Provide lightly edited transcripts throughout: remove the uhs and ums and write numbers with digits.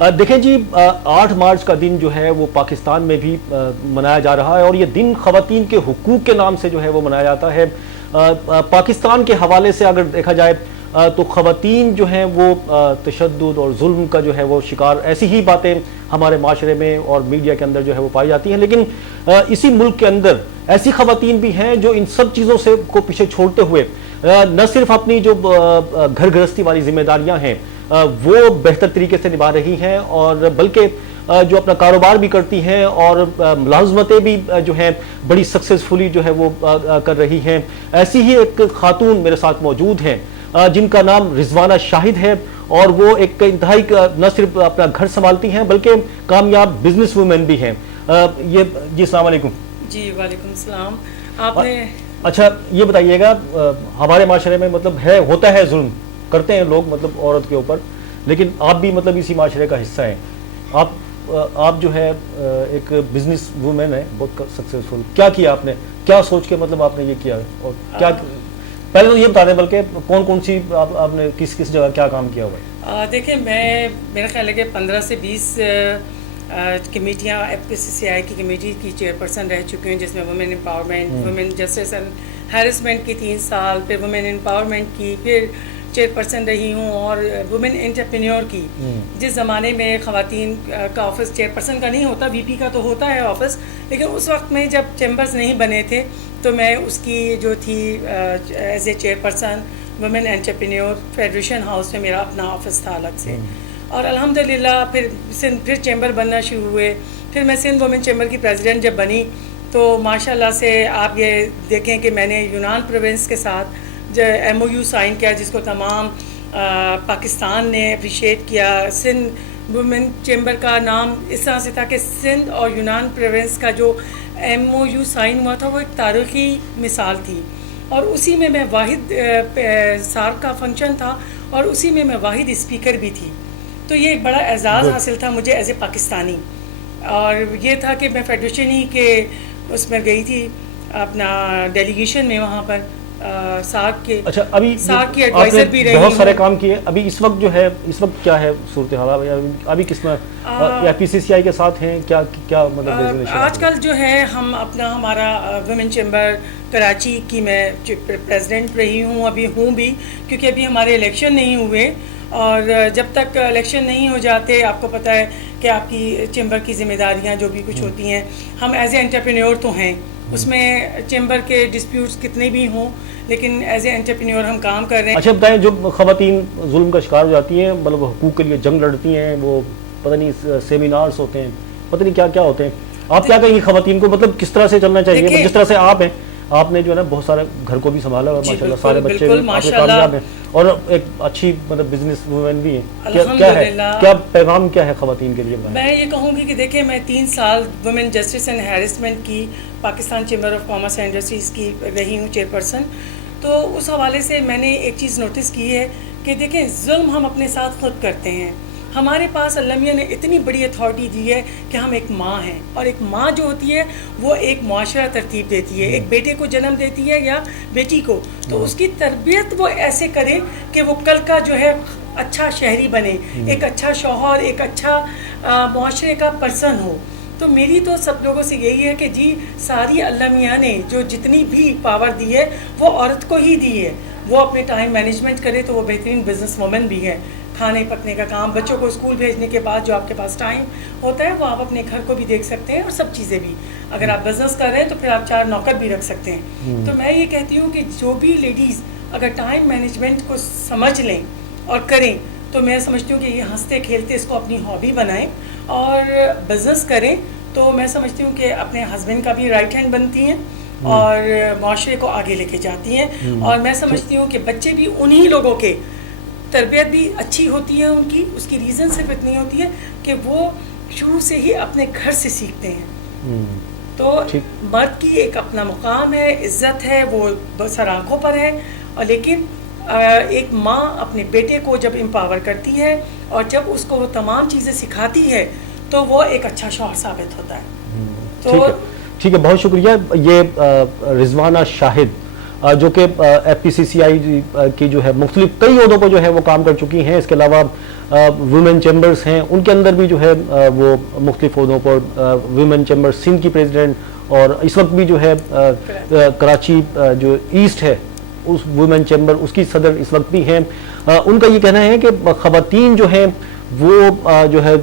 دیکھیں جی 8 مارچ کا دن جو ہے وہ پاکستان میں بھی منایا جا رہا ہے اور یہ دن خواتین کے حقوق کے نام سے جو ہے وہ منایا جاتا ہے. پاکستان کے حوالے سے اگر دیکھا جائے تو خواتین جو ہیں وہ تشدد اور ظلم کا جو ہے وہ شکار، ایسی ہی باتیں ہمارے معاشرے میں اور میڈیا کے اندر جو ہے وہ پائی جاتی ہیں. لیکن اسی ملک کے اندر ایسی خواتین بھی ہیں جو ان سب چیزوں سے کو پیچھے چھوڑتے ہوئے نہ صرف اپنی جو گھر گرہستی والی ذمہ داریاں ہیں وہ بہتر طریقے سے نبھا رہی ہیں اور بلکہ جو اپنا کاروبار بھی کرتی ہیں اور ملازمتیں بھی جو ہیں بڑی سکسیسفلی جو ہے وہ کر رہی ہیں. ایسی ہی ایک خاتون میرے ساتھ موجود ہیں جن کا نام رضوانہ شاہد ہے اور وہ ایک انتہائی نہ صرف اپنا گھر سنبھالتی ہیں بلکہ کامیاب بزنس وومن بھی ہیں. یہ جی السلام علیکم. جی وعلیکم السلام. آپ نے اچھا یہ بتائیے گا ہمارے معاشرے میں مطلب ہوتا ہے ظلم کرتے ہیں لوگ مطلب عورت کے اوپر، لیکن آپ بھی مطلب اسی معاشرے کا حصہ ہیں. آپ جو ہے ایک بزنس وومن ہے بہت سکسیسفل. کیا کیا آپ نے، کیا سوچ کے مطلب آپ نے یہ کیا اور کیا پہلے تو یہ بتا دیں بلکہ کون سی آپ نے کس جگہ کیا کام کیا ہوا ہے؟ دیکھیں میرا خیال ہے کہ 15 سے 20 کمیٹیاں FPCCI کی کمیٹی کی چیئرپرسن رہ چکی ہیں، جس میں women empowerment, women justice and harassment کی 3 سال، پھر وومن امپاورمنٹ کی پھر چیئرپرسن رہی ہوں، اور وومن انٹرپرینیور کی. جس زمانے میں خواتین کا آفس چیئرپرسن کا نہیں ہوتا، VP کا تو ہوتا ہے آفس، لیکن اس وقت میں جب چیمبرز نہیں بنے تھے تو میں اس کی جو تھی as a chairperson women entrepreneur federation house میں میرا اپنا آفس تھا الگ سے. اور الحمدللہ پھر چیمبر بننا شروع ہوئے. پھر میں سندھ وومن چیمبر کی پریزیڈنٹ جب بنی تو ماشاءاللہ سے آپ یہ دیکھیں کہ میں نے یونان پروونس کے ساتھ جو MOU سائن کیا، جس کو تمام پاکستان نے اپریشیٹ کیا. سندھ وومن چیمبر کا نام اس طرح سے تھا کہ سندھ اور یونان پروونس کا جو MOU سائن ہوا تھا وہ ایک تاریخی مثال تھی، اور اسی میں میں واحد سارک کا فنکشن تھا اور اسی میں واحد اسپیکر بھی تھی. تو یہ ایک بڑا اعزاز حاصل تھا مجھے ایز اے پاکستانی. اور یہ تھا کہ میں فیڈریشن ہی کے اس میں گئی تھی اپنا ڈیلیگیشن میں، وہاں پر سارک کے کی ایڈوائزر بھی رہی ہوں. بہت سارے کام کیے. ابھی اس وقت جو ہے اس وقت کیا ہے صورتحال؟ ابھی کس میں FPCCI کے ساتھ ہیں؟ کیا مطلب آج کل جو ہے ہمارا وومن چیمبر کراچی کی میں پریزیڈنٹ رہی ہوں، ابھی ہوں بھی، کیونکہ ابھی ہمارے الیکشن نہیں ہوئے، اور جب تک الیکشن نہیں ہو جاتے آپ کو پتہ ہے کہ آپ کی چیمبر کی ذمہ داریاں جو بھی کچھ ہوتی ہیں. ہم ایز اے انٹرپرینیور تو ہیں، اس میں چیمبر کے ڈسپیوٹس کتنے بھی ہوں، لیکن ایز اے انٹرپرینیور ہم کام کر رہے ہیں. اچھا بتائیں، جو خواتین ظلم کا شکار ہو جاتی ہیں، مطلب حقوق کے لیے جنگ لڑتی ہیں، وہ پتہ نہیں سیمینارز ہوتے ہیں، پتہ نہیں کیا ہوتے ہیں، آپ کیا کہیں گے خواتین کو مطلب کس طرح سے چلنا چاہیے؟ جس طرح سے آپ ہیں، آپ نے جو ہے نا بہت سارے گھر کو بھی سنبھالا ہے ماشاءاللہ، سارے بچے بھی کامیاب ہیں اور ایک اچھی مطلب بزنس وومن بھی ہیں. کیا پیغام کیا ہے خواتین کے لیے؟ میں یہ کہوں گی کہ دیکھیں میں 3 سال وومن جسٹس اینڈ ہیرسمنٹ کی Pakistan chamber of commerce and industries کی رہی ہوں چیئرپرسن. تو اس حوالے سے میں نے ایک چیز نوٹس کی ہے کہ دیکھیں ظلم ہم اپنے ساتھ خود کرتے ہیں. ہمارے پاس اللہ میاں نے اتنی بڑی اتھارٹی دی ہے کہ ہم ایک ماں ہیں، اور ایک ماں جو ہوتی ہے وہ ایک معاشرہ ترتیب دیتی ہے. ایک بیٹے کو جنم دیتی ہے یا بیٹی کو، تو اس کی تربیت وہ ایسے کرے کہ وہ کل کا جو ہے اچھا شہری بنے، ایک اچھا شوہر، ایک اچھا معاشرے کا پرسن ہو. تو میری تو سب لوگوں سے یہی ہے کہ جی ساری اللہ میاں نے جو جتنی بھی پاور دی ہے وہ عورت کو ہی دی ہے. وہ اپنے ٹائم مینجمنٹ کرے تو وہ بہترین بزنس وومن بھی ہے. کھانے پکنے کا کام، بچوں کو اسکول بھیجنے کے بعد جو آپ کے پاس ٹائم ہوتا ہے وہ آپ اپنے گھر کو بھی دیکھ سکتے ہیں اور سب چیزیں بھی. اگر آپ بزنس کر رہے ہیں تو پھر آپ 4 نوکر بھی رکھ سکتے ہیں. تو میں یہ کہتی ہوں کہ جو بھی لیڈیز اگر ٹائم مینجمنٹ کو سمجھ لیں اور کریں تو میں سمجھتی ہوں کہ یہ ہنستے کھیلتے اس کو اپنی ہابی بنائیں اور بزنس کریں. تو میں سمجھتی ہوں کہ اپنے ہسبینڈ کا بھی رائٹ ہینڈ بنتی ہیں اور معاشرے کو آگے لے کے جاتی ہیں. اور میں سمجھتی ہوں کہ بچے بھی انہی لوگوں کے تربیت بھی اچھی ہوتی ہے ان کی. اس کی ریزن صرف اتنی ہوتی ہے کہ وہ شروع سے ہی اپنے گھر سے سیکھتے ہیں. تو مرد کی ایک اپنا مقام ہے، عزت ہے، وہ سر آنکھوں پر ہے. اور لیکن ایک ماں اپنے بیٹے کو جب امپاور کرتی ہے اور جب اس کو وہ تمام چیزیں سکھاتی ہے تو وہ ایک اچھا شوہر ثابت ہوتا ہے. تو ٹھیک ہے، بہت شکریہ. یہ رضوانہ شاہد جو کہ FPCCI کی جو ہے مختلف کئی عہدوں پر جو ہے وہ کام کر چکی ہیں. اس کے علاوہ ویمن چیمبرز ہیں ان کے اندر بھی جو ہے وہ مختلف عہدوں پر ویمن چیمبر سندھ کی پریزیڈنٹ اور اس وقت بھی جو ہے کراچی جو ایسٹ ہے اس ویمن چیمبر اس کی صدر اس وقت بھی ہیں. ان کا یہ کہنا ہے کہ خواتین جو ہیں وہ جو ہے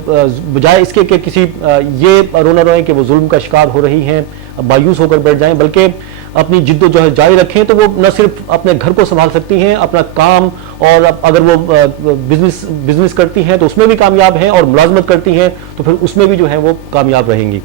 بجائے اس کے کہ کسی یہ رونا روئیں کہ وہ ظلم کا شکار ہو رہی ہیں مایوس ہو کر بیٹھ جائیں بلکہ اپنی جد و جہد جاری رکھیں تو وہ نہ صرف اپنے گھر کو سنبھال سکتی ہیں اپنا کام اور اگر وہ بزنس کرتی ہیں تو اس میں بھی کامیاب ہیں اور ملازمت کرتی ہیں تو پھر اس میں بھی جو ہے وہ کامیاب رہیں گی.